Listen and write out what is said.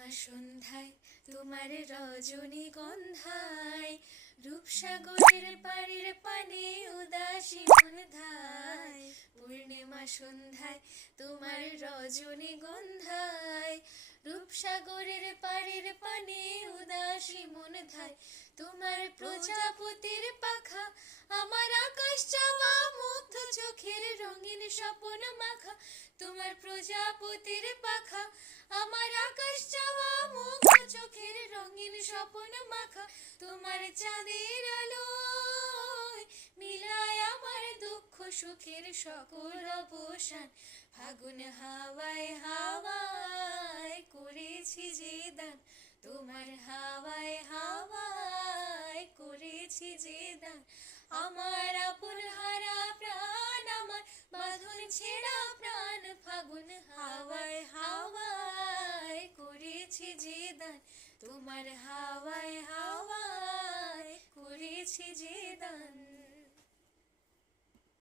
পূর্ণিমা সন্ধ্যায় তোমার রজনীগন্ধায় রূপসাগরের পাড়ের পানে উদাসী মন ধায়। পূর্ণিমা সন্ধ্যায় তোমার রজনীগন্ধায় রূপসাগরের পাড়ের পানে উদাসী মন ধায়। তোমার প্রজাপতির পাখা আমার আকাশ চাওয়া মুগ্ধ চোখের রঙিন স্বপ্ন মাখা। তোমার প্রজাপতির পাখা আমার আকাশ চাওয়া মুগ্ধ চোখের রঙিন স্বপ্ন মাখা। তোমার চাঁদের আলোয় মিলায় আমার দুঃখ সুখের সকল অবসান। ফাগুন হাওয়ায় হাওয়ায় করেছি যে দান, তোমার হাওয়ায় হাওয়ায় করেছি যে দান। আমার আপন হারা প্রাণ আমার বাঁধন ছেঁড়া প্রাণ ফাগুন হাওয়ায় হাওয়ায় করেছি যে দান, তোমার হাওয়ায় হাওয়ায় করেছি যে দান।